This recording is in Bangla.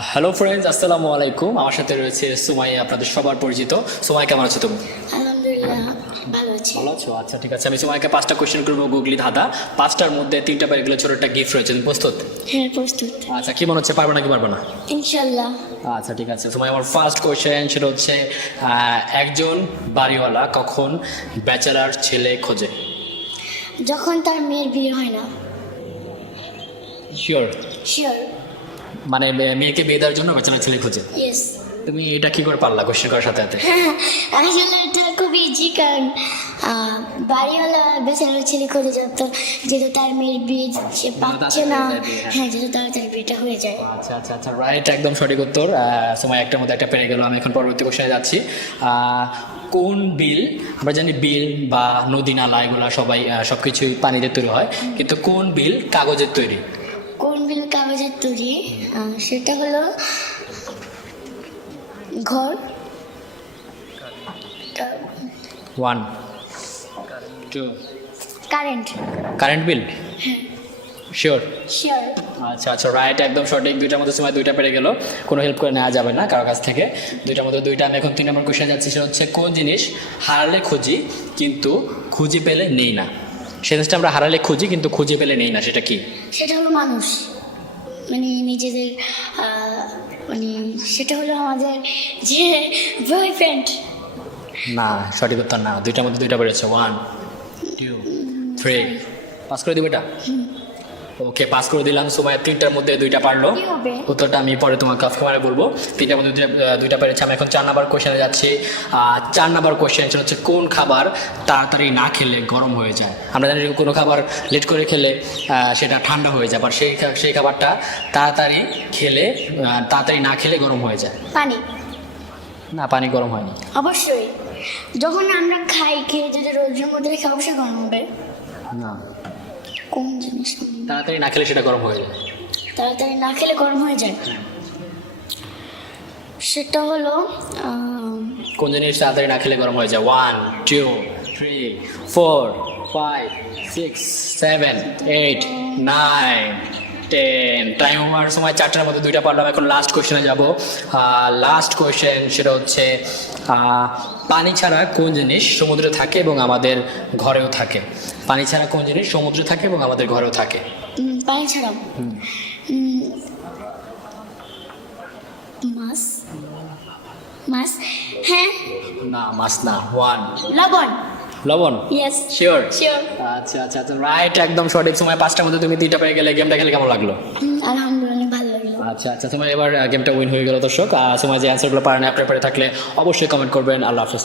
হ্যালো ফ্রেন্ডস, আসসালামু আলাইকুম। আমার সাথে রয়েছে সুমাইয়া, আপনাদের সবার পরিচিত। সুমাইয়া, কেমন আছো তুমি? আলহামদুলিল্লাহ ভালো আছি। ভালো আছো? আচ্ছা, ঠিক আছে। আমি সুমাইয়াকে 5টা কোশ্চেন করবো, গুগলি ধাঁধা। 5টার মধ্যে 3টা পেরে গেলে ছোট একটা গিফট রয়েছে। তুমি প্রস্তুত? হ্যাঁ প্রস্তুত আচ্ছা, কি মনে হচ্ছে, পারবে নাকি পারবে না? ইনশাল্লাহ। আচ্ছা, ঠিক আছে। সুমাইয়া, আমার ফার্স্ট কোশ্চেন সেটা হচ্ছে, একজন বাড়িওয়ালা কখন ব্যাচেলার ছেলে খোঁজে? যখন তার মেয়ের বিয়ে হয় না। শিওর? শিওর। মানে মেয়েকে বিয়ে দেওয়ার জন্য ব্যাচেলার ছেলে খোঁজে? ইয়েস। তুমি এটা কি করে পারলা কোশ্চেন করার সাথে সাথে? আসলে এটা খুব ইজি, কারণ বাড়িওয়ালা বেচারার ছেলে করে যেত, যেহেতু তার মেয়ের বিয়ে সে পাচ্ছে না। হ্যাঁ, যেহেতু তাড়াতাড়ি বিয়েটা হয়ে যায়। আচ্ছা আচ্ছা আচ্ছা, রাইট, একদম সঠিক উত্তর। সময় একটার মধ্যে একটা পেরে গেল। আমি এখন পরবর্তী কোশ্চেনে যাচ্ছি। কোন বিল, আমরা জানি বিল বা নদী নালা এগুলো সবাই সবকিছুই পানিতে তৈরি হয়, কিন্তু কোন বিল কাগজের তৈরি? কোন বিল কাগজের তৈরি? সেটা হলো ঘর। 1 2 current. Current bill? Sure? Sure. আচ্ছা আচ্ছা, রাইট, একদম সঠিক। দুইটার মধ্যে সময় দুইটা পেরে গেল। কোনো হেল্প করে নেওয়া যাবে না কারোর কাছ থেকে। দুইটার মধ্যে দুইটা। আমি এখন 3 নম্বর কোশ্চেন যাচ্ছি। সেটা হচ্ছে, কোন জিনিস হারালে খুঁজি কিন্তু খুঁজে পেলে নেই না? সে জিনিসটা আমরা হারালে খুঁজি কিন্তু খুঁজে পেলে নেই না, সেটা কি? সেটা হলো মানুষ, মানে নিজেদের মানে সেটা হলো আমাদের যে বয়ফ্রেন্ড। না, সঠিক উত্তর না। দুইটার মধ্যে দুইটা বেরোচ্ছে। 1 2 3। পাস করে দিব এটা? ওকে, পাস করে দিলাম। সময় 3টার মধ্যে 2টা পারলো। কি হবে? উত্তরটা আমি পরে তোমাকে অফ ক্যামেরায় বলবো। 3টার মধ্যে দুইটা পেরেছে। আমি এখন 4 নাম্বার কোশ্চেনে যাচ্ছি। 4 নাম্বার কোশ্চেন হচ্ছে, কোন খাবার তাড়াতাড়ি না খেলে গরম হয়ে যায়? আমরা জানি কোনো খাবার লেট করে খেলে সেটা ঠান্ডা হয়ে যায়, আর সেই খাবারটা তাড়াতাড়ি খেলে তাড়াতাড়ি না খেলে গরম হয়ে যায়। পানি। না, পানি গরম হয়নি। অবশ্যই, যখন আমরা খাই, খেয়ে যদি রোদ্রের মধ্যে রেখে অবশ্যই গরম হবে। না, কোন জিনিস তাড়াতাড়ি না খেলে সেটা গরম হয়ে যায়। তাড়াতাড়ি না খেলে গরম হয়ে যায়? সেটা হলো কোন জিনিস তাড়াতাড়ি না খেলে গরম হয়ে যায়? 1 2 3 4 5 6 7 8 9 10। Time over. সময় 4টার মধ্যে 2টা পারলাম। এখন লাস্ট কোশ্চেনে যাব। লাস্ট কোশ্চেন সেটা হচ্ছে, পানি ছাড়া কোন জিনিস সমুদ্রে থাকে এবং আমাদের ঘরেও থাকে? পানি ছাড়া কোন জিনিস সমুদ্রে থাকে এবং আমাদের ঘরেও থাকে? পানি ছাড়াও মাছ। মাছ? হ্যাঁ। না, মাছ না। 1 লবণ। লবণ? ইয়েস। শিওর? শিওর। আচ্ছা আচ্ছা আচ্ছা, রাইট, একদম সঠিক। সময় 5টার মধ্যে তুমি 3টা পেয়ে গেলে। গেমটা খেলে কেমন লাগলো? আলহামদুলিল্লাহ ভালো লাগলো। আচ্ছা আচ্ছা, তোমার এবার গেমটা উইন হয়ে গেল। দর্শক, সময় যে অ্যান্সারগুলো পারেন, আপনি পারে থাকলে অবশ্যই কমেন্ট করবেন। আল্লাহ হাফেজ।